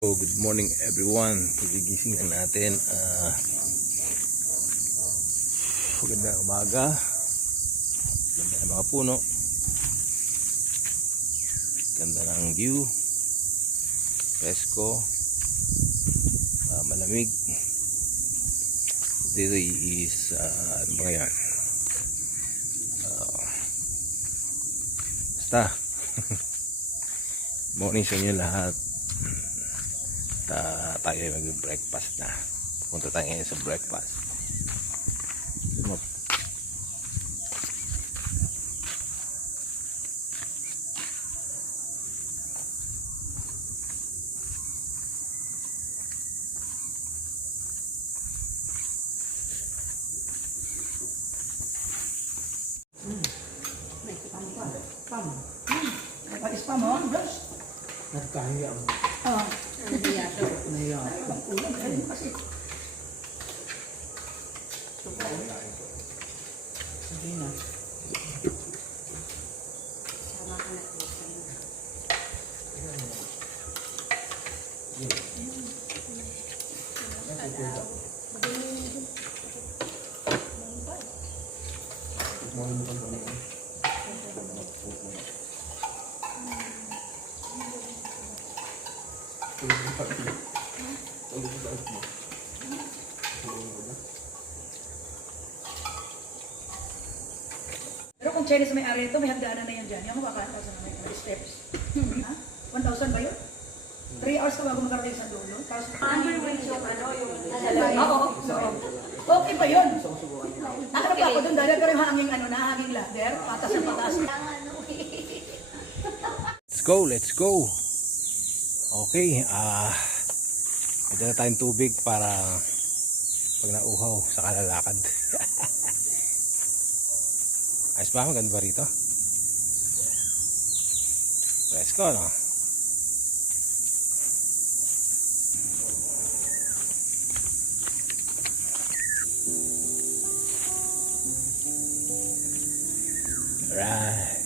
Oh, good morning everyone. Gigising na natin. Magandang umaga. Ganda ng mga puno. Ganda ng view. Presko. Malamig. Dito is ano ba yan? Basta. Morning sa inyo lahat. Tayo ay mag-breakfast na. Punta tayo ngayon sa breakfast. Spam mo, bros? Nagkahiya mo. Oo. Nahiya. Ulam kayo kasi. Hindi na. Pero kung Chinese may ari ito, may hagdanan na yan dyan. Yung makakanta sa mga steps. Ha? 1,000 ba yun? 3 hours ka bago makarating sa dulo. Tapos, oo. Okay pa yun. Nakarap ako dun dahil pero yung hanging hanging ladder. Patas ang patas. Let's go. Okay, ito na tayong tubig para pag nauhaw sa kalalakad. Ayos ba? Maganda ba rito? Let's go, no? Alright.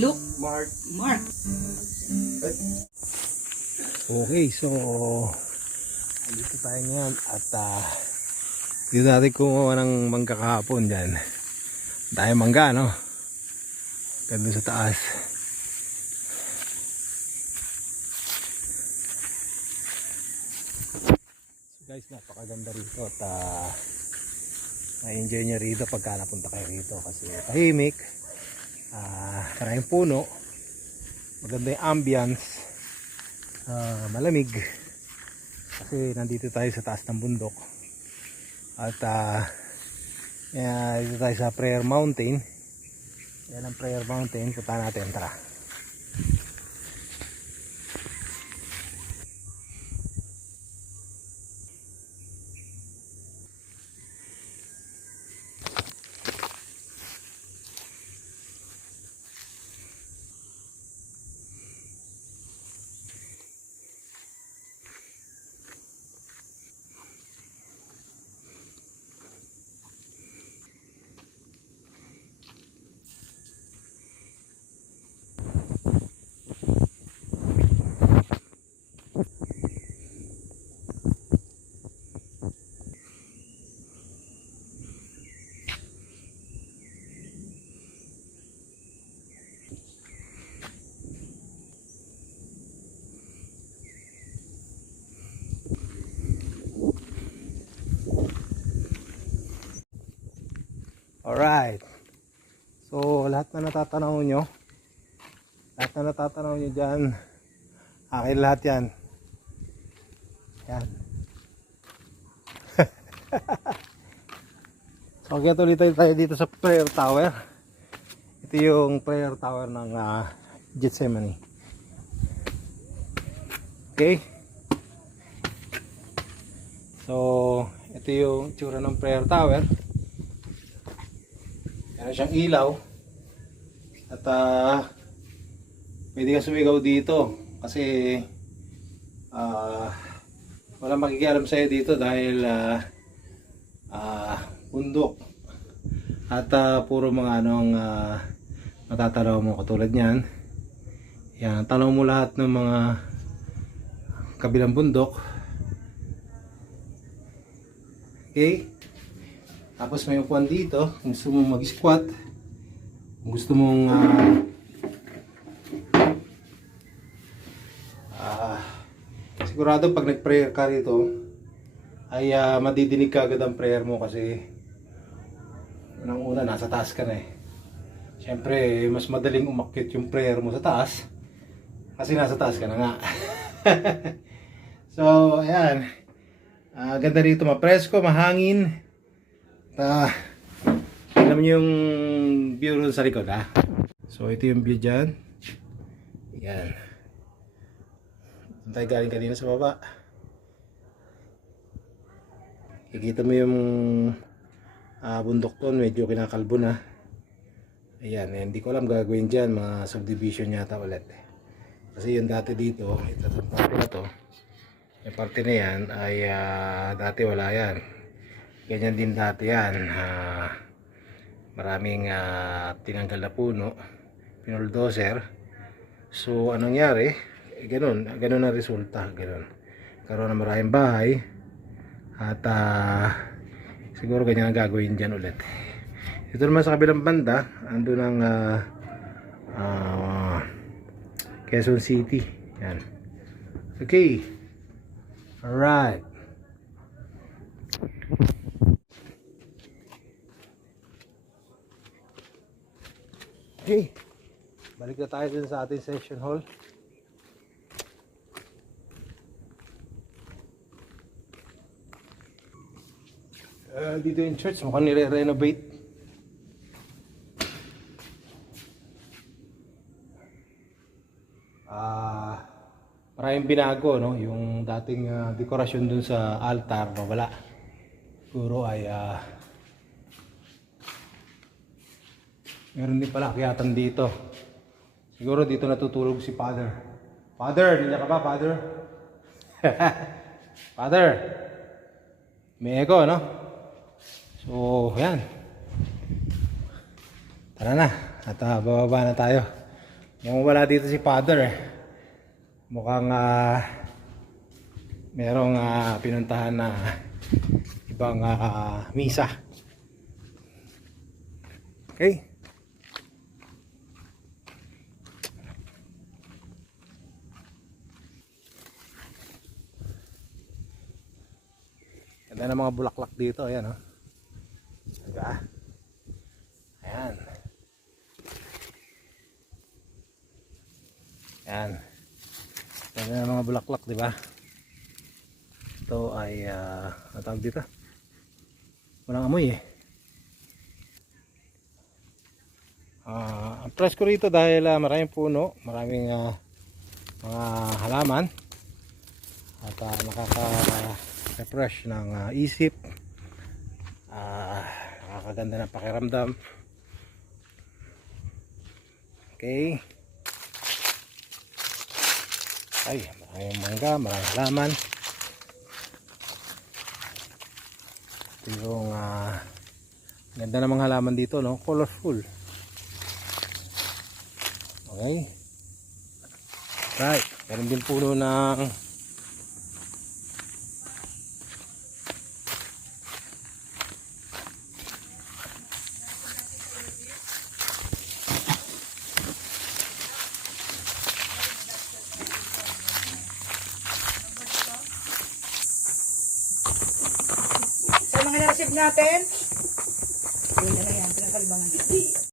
Look, Mark. Mark. Okay, so dito tayo ngayon at dito natin kumuha ng mangga kahapon dyan. Tayo mangga, no? Ganda sa taas. So guys, napakaganda rito at na-enjoy nyo rito pagka napunta kayo rito kasi tahimik, maraming puno, maganda yung ambience, malamig kasi nandito tayo sa taas ng bundok at dito tayo sa Prayer Mountain Yan ang prayer mountain. Punta natin, tara. Alright. So, lahat na natatanaw nyo dyan, akin lahat yan. Yan. So, kaya tuloy tayo dito sa prayer tower. Ito yung prayer tower ng Gethsemane. Okay. So, ito yung itsura ng prayer tower. Meron siyang ilaw. At pwede ka sumigaw dito kasi walang makikialam sa'yo dito dahil bundok at puro mga matatanaw mo katulad niyan. Yan, tanaw mo lahat ng mga kabilang bundok. Okay? Tapos may upuan dito, kung gusto mong mag-squat, kung gusto mong sigurado pag nag-prayer ka rito ay madidinig ka agad ang prayer mo kasi unang-una nasa taas ka na eh. Siyempre mas madaling umakyat yung prayer mo sa taas kasi nasa taas ka na nga. So ayan, ganda rito, mapresko, mahangin. Alam niyo yung view ron sa likod ha. So ito yung view dyan. Yan. Tayo galing kanina sa baba. Kikita mo yung bundok doon, medyo kinakalbo na. Ayan, hindi ko alam gagawin dyan, mga subdivision yata ulit. Kasi yung dati dito, itong parte na to, yung parte na yan ay dati wala yan. Ganyan din dati yan. Maraming tinanggal na puno, pinuldoser. So anong nangyari? Ganun ang resulta. Ganun. Karoon na maraming bahay. At siguro ganyan ang gagawin dyan ulit. Ito naman sa kabilang banda, andun ang Quezon City. Yan. Okay. Alright. Okay, balik na tayo dun sa ating session hall. Dito yung church, mukhang nire-renovate. Maraming binago, no? Yung dating dekorasyon dun sa altar, wala. Siguro ay meron din pala akyatan dito. Siguro dito natutulog si Father. Father, nandiyan ka ba, Father? Father, may echo, no? So, yan. Tara na. At bababa na tayo. Mukhang wala dito si Father eh. Mukhang merong pinuntahan na ibang misa. Okay. Ganda ng mga bulaklak dito, ayan oh. Diba? Ayan. Ayan. Ganda ng mga bulaklak, diba? Ito ay ang tawag dito, walang amoy eh. Ang presko rito dahil maraming puno, maraming mga halaman at nakaka-refresh ng isip, nakakaganda ng pakiramdam. Okay. Ay, maraming mangga, maraming halaman. Ito yung ganda ng mga halaman dito, no? Colorful. Okay. Right. Meron din puno ng Sa mga na-receive natin, yun na lang yan, pinakalibangan.